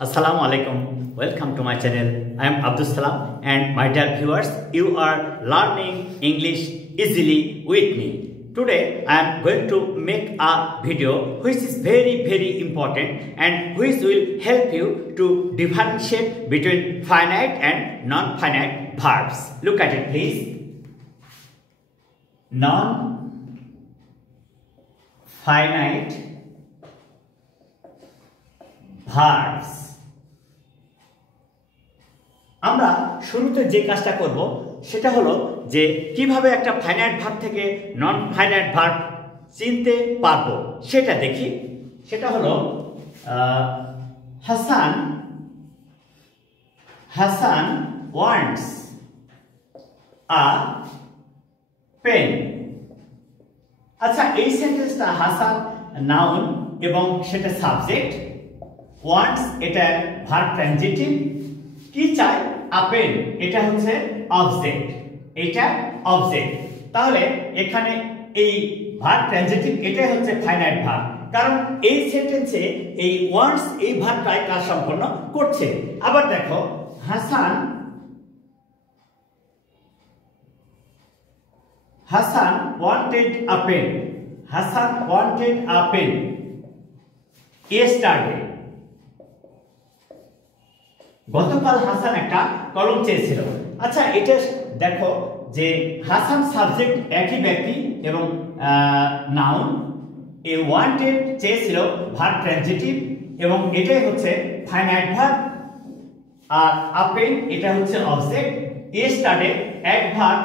Assalamu alaikum. Welcome to my channel. I am Abdus Salam, and my dear viewers, you are learning English easily with me. Today I am going to make a video which is very important and which will help you to differentiate between finite and non-finite verbs. Look at it please. Non-finite verbs. আমরা শুরুতে যে কাজটা করব সেটা হলো যে কিভাবে একটা ফাইনাইট ভার্ব থেকে নন ফাইনাইট ভার্ব চিনতে পারবো সেটা দেখি। সেটা হলো হাসান ওয়ান্টস আ পেন। আচ্ছা, এই সেন্টেন্সটা হাসান নাউন এবং সেটা সাবজেক্ট, ওয়ান্টস এটা ভার্ব ট্রানজিটিভ, কি চাই আ পেন এটা হচ্ছে অবজেক্ট, এটা অবজেক্ট। তাহলে এখানে এই ভার্ব ট্রানজিটিভ এটাই হচ্ছে ফাইনাইট ভার্ব, কারণ এই সেন্টেন্সে এই ওয়ান্টস এই ভার্বটাই কাজ সম্পন্ন করছে। আবার দেখো, Hasan wanted a pen, Hasan wanted a pen yesterday. গতকাল হাসান একটা কলম চেয়েছিল। আচ্ছা, এটা দেখো যে হাসান সাবজেক্ট একই ব্যক্তি এবং নাউন, এ ওয়ান্টেড চেয়েছিল ভার্ব ট্রানজিটিভ এবং এটাই হচ্ছে ফাইনাইট ভার্ব, আর আ পেন এটা হচ্ছে অবজেক্ট, ইয়েস্টারডে অ্যাডভার্ব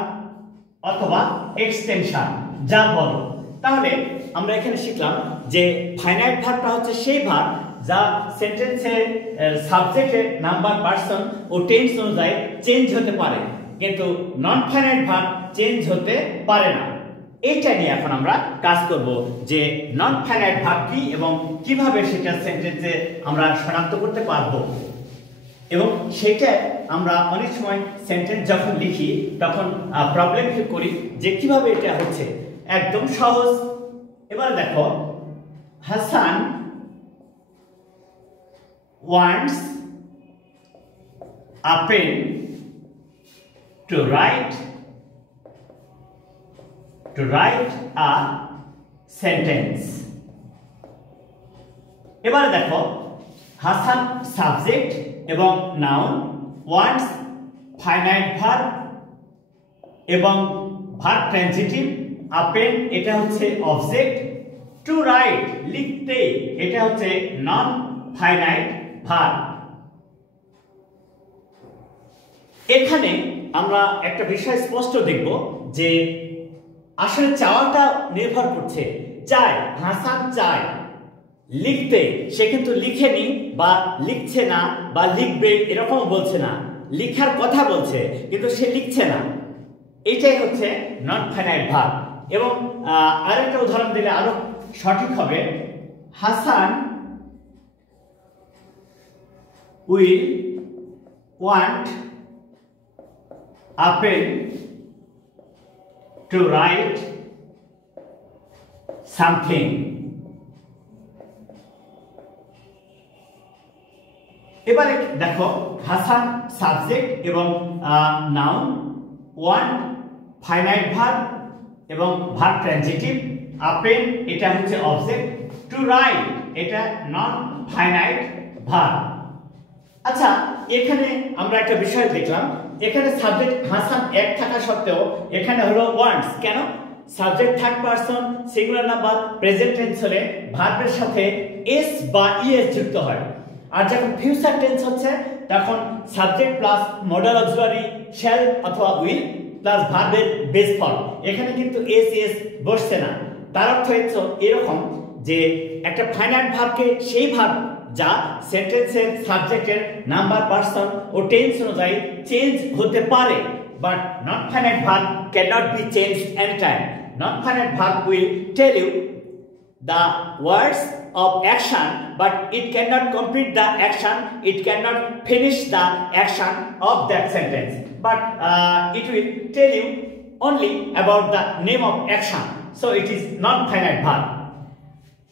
অথবা এক্সটেনশন যা বলো। তাহলে আমরা এখানে শিখলাম যে ফাইনাইট ভার্বটা হচ্ছে সেই ভার্ব যা সেন্টেন্সের সাবজেক্টের নাম্বার, পারসন ও টেন্স অনুযায়ী চেঞ্জ হতে পারে, কিন্তু নন ফাইনাইট ভার্ব চেঞ্জ হতে পারে না। এইটা নিয়ে এখন আমরা কাজ করব যে নন ফাইনাইট ভার্ব কি এবং কিভাবে সেটা সেন্টেন্সে আমরা শনাক্ত করতে পারবো। এবং সেটা আমরা অনেক সময় সেন্টেন্স যখন লিখি তখন প্রবলেম ফেস করি যে কিভাবে এটা হচ্ছে। একদম সহজ। এবার দেখো, Hasan wants a pen to write a sentence. এবারে দেখো, হাসান সাবজেক্ট এবং নাউন, wants ফাইনাইট ভার্ব এবং ভার্ব ট্রানজিটিভ, a pen এটা হচ্ছে অবজেক্ট, টু রাইট লিখতে এটা হচ্ছে নন ফাইনাইট ভার্ব। এখানে আমরা একটা বিষয় স্পষ্ট দেখব যে আসলে চাওয়াটা নির্ভর করছে। চায়, হাসান চায় লিখতে, সে কিন্তু লিখেনি বা লিখছে না বা লিখবে এরকম বলছে না, লিখার কথা বলছে কিন্তু সে লিখছে না, এটাই হচ্ছে নন ফাইনাইট ভার্ব। এবং আরেকটা উদাহরণ দিলে আরো সঠিক হবে, Hasan will want a pen to write something. এবারে দেখো, হাসান সাবজেক্ট এবং নাউন, ওয়ান্ট ফাইনাইট ভার্ব এবং ভার্ব ট্রানজিটিভ, a pen এটা হচ্ছে অবজেক্ট, টু রাইট এটা নন ফাইনাইট ভার্ব। আচ্ছা, এখানে আমরা একটা বিষয় দেখলাম, এখানে সাবজেক্ট হাসান এক থাকা সত্ত্বেও এখানে হলো ওয়ান্টস। কেন? Subject third person singular number present tense হলে ভার্বের সাথে এস বা ইএস যুক্ত হয়, আর যখন ফিউচার টেন্স হচ্ছে তখন subject plus modal auxiliary shall অথবা উইল প্লাস ভার্বের বেস ফর্ম। এখানে কিন্তু এস এস বসছে না। তার অর্থ হচ্ছে এরকম যে একটা ফাইনাইট ভার্বকে সেই ভার্ব যা সেন্টেন্সের সাবজেক্টের নাম্বার, পারসন ও টেন্স অনুযায়ী চেঞ্জ হতে পারে, but not finite verb cannot be changed anytime. Non finite verb will tell you the words of action, but it cannot complete the action, it cannot finish the action of that sentence, but it will tell you only about the name of action, so it is non finite verb.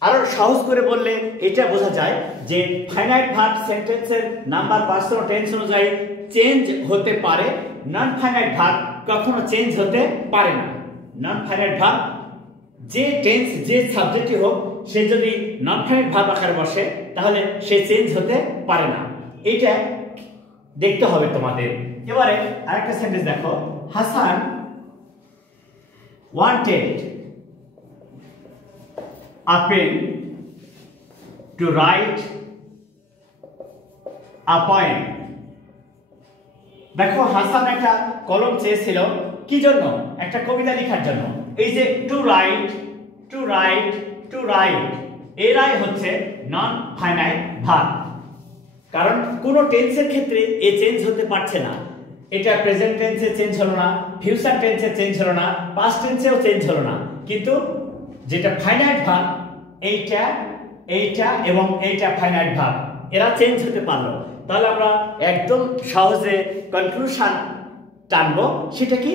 আরো সহজ করে বললে এটা বোঝা যায় যে finite verb সেন্টেন্সের number, person ও tense অনুযায়ী চেঞ্জ হতে পারে, নন ফাইনাইট ভার্ব কখনো চেঞ্জ হতে পারে না। নন ফাইনাইট ভার্ব যে টেন্স যে সাবজেক্টই হোক, সে যদি নন ফাইনাইট ভার্ব আকারে বসে তাহলে সে চেঞ্জ হতে পারে না। এটা দেখতে হবে তোমাদের। এবারে আরেকটা সেন্টেন্স দেখো, Hasan wanted a pen to write a poem. দেখো হাসান একটা কলম চেয়েছিল কি জন্য? একটা কবিতা লেখার জন্য। এই যে to write, to write, to write, এরাই হচ্ছে নন ফাইনাইট ভার্ব। কারণ কোন টেন্সের ক্ষেত্রে এ চেঞ্জ হতে পারছে না। এটা প্রেজেন্ট টেন্সে চেঞ্জ হলো না, ফিউচার টেন্সে চেঞ্জ হলো না, পাস্ট টেন্সেও চেঞ্জ হলো না। কিন্তু যেটা ফাইনাইট ভার্ব, এইটা, এইটা এবং এইটা ফাইনাইট ভার্ব, এরা চেঞ্জ হতে পারলো। তাহলে আমরা একদম সহজে কনক্লুশন টানবো। সেটা কি?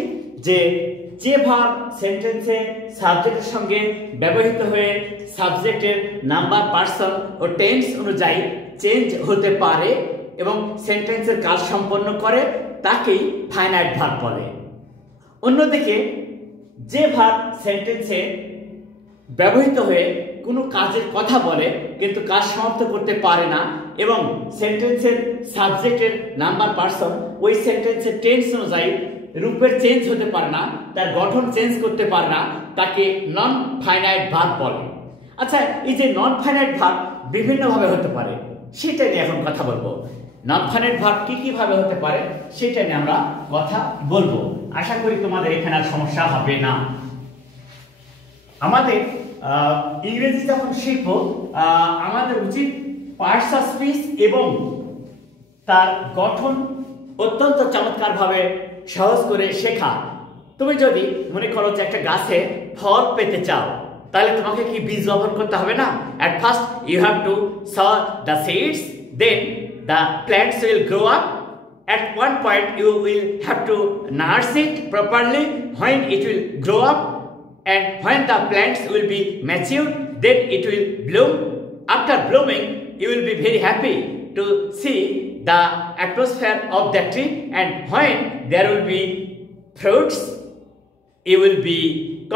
যে ভার্ব সেন্টেন্সে সাবজেক্টের সঙ্গে ব্যবহৃত হয়ে সাবজেক্টের নাম্বার, পার্সন ও টেন্স অনুযায়ী চেঞ্জ হতে পারে এবং সেন্টেন্সের কাজ সম্পন্ন করে, তাকেই ফাইনাইট ভার্ব বলে। অন্যদিকে যে ভার্ব সেন্টেন্সে ব্যবহৃত হয়ে কোনো কাজের কথা বলে কিন্তু কাজ সমাপ্ত করতে পারে না এবং সেন্টেন্সের সাবজেক্টের নাম্বার, পার্সন ওই সেন্টেন্সের টেন্স অনুযায়ী রূপের চেঞ্জ হতে পারে না, তার গঠন চেঞ্জ করতে পারে না, তাকে নন ফাইনাইট ভার্ব বলে। আচ্ছা, এই যে নন ফাইনাইট ভার্ব বিভিন্নভাবে হতে পারে, সেটা নিয়ে এখন কথা বলবো। নন ফাইনাইট ভার্ব কি কি ভাবে হতে পারে সেটা নিয়ে আমরা কথা বলবো। আশা করি তোমাদের এখানে আর সমস্যা হবে না। আমাদের ইংরেজি যখন শিখবো, আমাদের উচিত পার্টস অফ স্পিচ এবং তার গঠন অত্যন্ত চমৎকার ভাবে সহজ করে শেখা। তুমি যদি মনে করো যে একটা গাছে ফল পেতে চাও, তাহলে তোমাকে কি বীজ বপন করতে হবে না? At first you have to sow the seeds, then the plants will grow up. At one point you will have to nurse it properly. When it will grow up and when the plants will be matured, then it will bloom. After blooming, you will be very happy to see the atmosphere of the tree, and when there will be fruits, you will be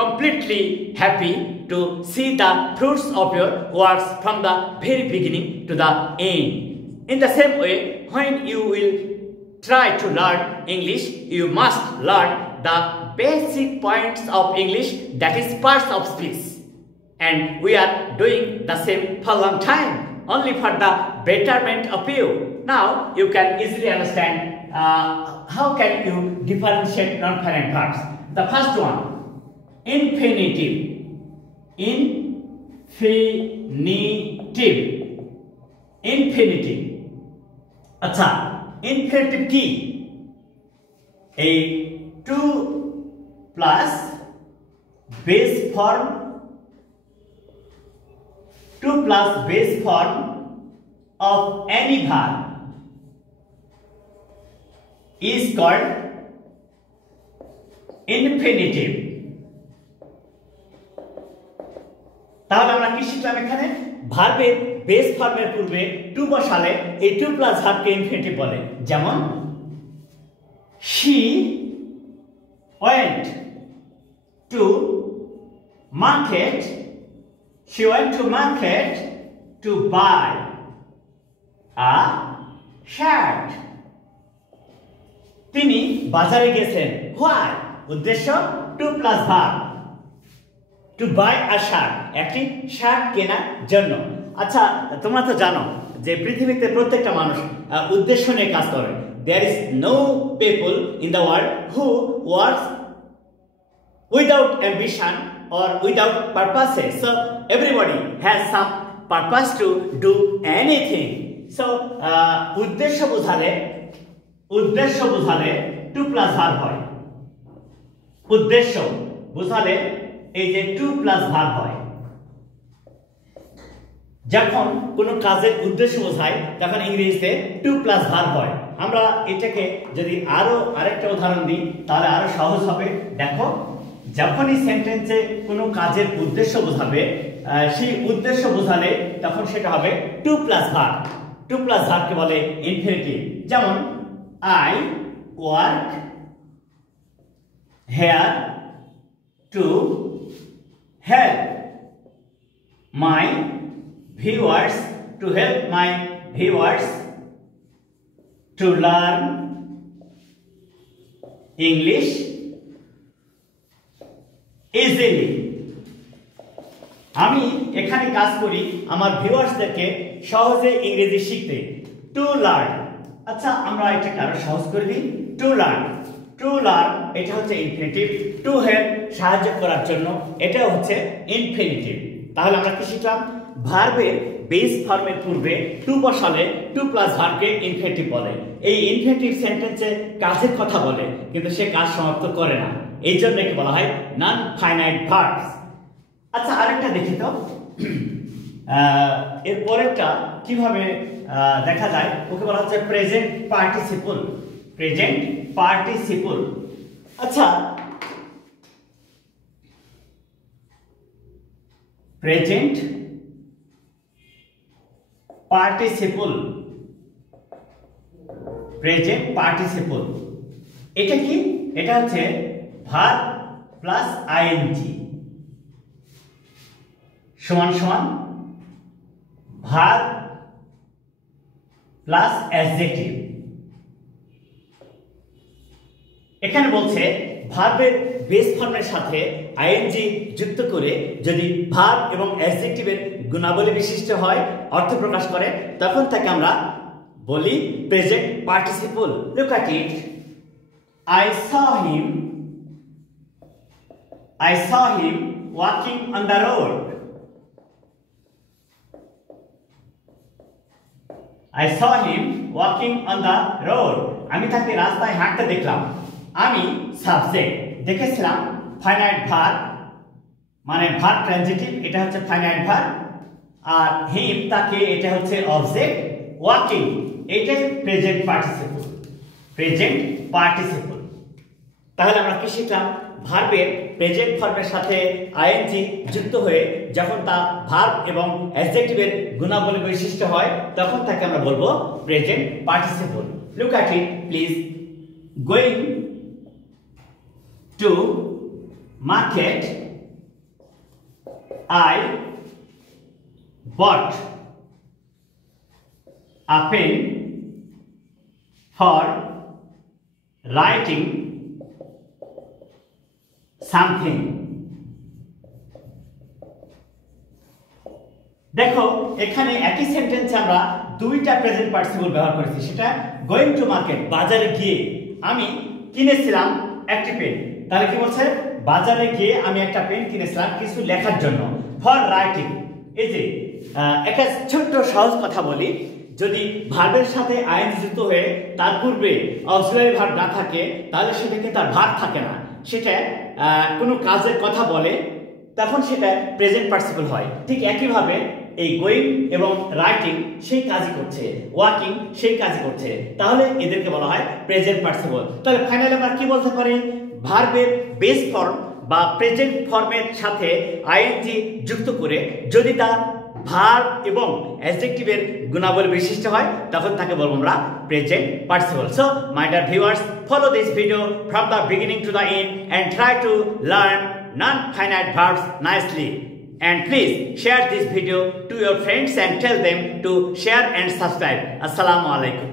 completely happy to see the fruits of your works from the very beginning to the end. In the same way, when you will try to learn English, you must learn the basic points of English, that is parts of speech. And we are doing the same for a long time, only for the betterment of you. Now you can easily understand how can you differentiate non-finite verbs. The first one, infinitive. Infinitive. Infinitive. আচ্ছা, infinitive কি? A 2 plus base form, 2 plus base form of any verb is called infinitive. তাহলে আমরা কি শিখলাম এখানে? ভার্বের base ফর্মের পূর্বে টু বসালে এই টু প্লাস ভার্বকে ইনফিনিটিভ বলে। যেমন she went to market, she went to market to buy a shirt. তিনি বাজারে গেছেন। why? উদ্দেশ্য to plus verb, to buy a shirt, একটি শার্ট কেনার জন্য। আচ্ছা, তোমরা তো জানো যে পৃথিবীতে প্রত্যেকটা মানুষ উদ্দেশ্য নিয়ে কাজ করে। There is no people in the world who works without ambition or without purposes. So everybody has some purpose to do anything. So উদ্দেশ্য বোঝালে টু প্লাস ভার্ব হয়। উদ্দেশ্য বোঝালে এই যে টু প্লাস ভার্ব হয়। যখন কোনো কাজের উদ্দেশ্য বোঝায় তখন ইংরেজিতে টু প্লাস ভার্ব হয়। আমরা এটাকে যদি আরেকটা উদাহরণ দিই তাহলে আরো সহজ হবে। দেখো, যখনই সেন্টেন্সে কোনো কাজের উদ্দেশ্য বোঝাবে সেই উদ্দেশ্য বোঝালে তখন সেটা হবে to plus verb. To plus ভার্বকে বলে ইনফিনিটিভ। যেমন I work here to help my viewers, to help my viewers to learn English easily. আমি এখানে কাজ করি আমার ভিউয়ার্সদেরকে সহজে ইংরেজি শিখতে। টু লার্ন, আচ্ছা আমরা এটাকে আরো সহজ করে দিই। টু লার্ন, টু লার্ন এটা হচ্ছে ইনফিনিটিভ। টু হেল্প সাহায্য করার জন্য, এটাও হচ্ছে ইনফিনিটিভ। তাহলে আমরা কি শিখলাম? ভার্বের বেস ফর্মের পূর্বে টু বসালে টু প্লাস ভার্বকে ইনফিনিটিভ বলে। এই ইনফিনিটিভ সেন্টেন্সে কাজের কথা বলে কিন্তু সে কাজ সমাপ্ত করে না, এই জন্য একে বলা হয় নন ফাইনাইট ভার্বস। আচ্ছা আরেকটা দেখি তো, এর পরেরটা কিভাবে দেখা যায়, ওকে বলা হচ্ছে প্রেজেন্ট পার্টিসিপল। প্রেজেন্ট পার্টিসিপল, আচ্ছা প্রেজেন্ট পার্টিসিপল, প্রেজেন্ট পার্টিসিপল এটা কি? এটা হচ্ছে ভার্ব প্লাস আইএনজি সমান সমান ভার্ব প্লাস অ্যাডজেক্টিভ। এখানে বলছে ভার্বের বেস ফর্মের সাথে আইএনজি যুক্ত করে যদি ভার্ব এবং অ্যাডজেক্টিভের গুণাবলী বিশিষ্ট হয়, অর্থ প্রকাশ করে, তখন তাকে আমরা বলি present participle. Look at it, I saw him walking on the road. I saw him walking on the road. আমি তাকে রাস্তায় হাঁটতে দেখলাম। আমি সাবজেক্ট দেখেছিলাম, ফাইনাইট ভার্ব মানে ভার্ব ট্রানজিটিভ, এটা হচ্ছে ফাইনাইট ভার্ব। আর হিম তাকে, এটা হচ্ছে অবজেক্ট। ওয়াকিং এটা প্রেজেন্ট পার্টিসিপল, প্রেজেন্ট পার্টিসিপল। তাহলে আমরা কি শিখলাম? ভার্বের প্রেজেন্ট ফর্মের সাথে আইএনজি যুক্ত হয়ে যখন তা ভার্ব এবং অ্যাডজেক্টিভের গুণাবলী বৈশিষ্ট্য হয়, তখন তাকে আমরা বলবো present participle. Look at it please, going to market I bought a pen for writing something. দেখো এখানে একই সেন্টেন্সে আমরা দুইটা প্রেজেন্ট পার্টিসিপল ব্যবহার করেছি। সেটা গোয়িং টু মার্কেট, বাজারে গিয়ে আমি কিনেছিলাম একটি পেন। তাহলে কি বলছে? বাজারে গিয়ে আমি একটা পেন কিনেছিলাম কিছু লেখার জন্য। ফর রাইটিং, এই যে একটা ছোট্ট সহজ কথা বলি, যদি ভার্বের সাথে আইএনজি যুক্ত হয়ে তার পূর্বে অক্সিলারি ভার্ব না থাকে, তাহলে সেটাকে তার ভার্ব থাকে না, সেটা কোনো কাজের কথা বলে, তখন সেটা প্রেজেন্ট পার্টিসিপল হয়। ঠিক একইভাবে এই গোয়িং এবং রাইটিং সেই কাজই করছে, ওয়াকিং সেই কাজই করছে, তাহলে এদেরকে বলা হয় প্রেজেন্ট পার্টিসিপল। তাহলে ফাইনালি আমরা কি বলতে পারি? ভার্বের বেস ফর্ম বা প্রেজেন্ট ফর্মের সাথে আইএনজি যুক্ত করে যদি তা ভার্ব এবং অ্যাডজেক্টিভের গুণাবলী বিশিষ্ট হয়, তখন তাকে বলবো আমরা present participle. So my dear viewers, follow this video from the beginning to the end and try to learn non-finite verbs nicely. And please share this video to your friends and tell them to share and subscribe. Assalamu alaikum.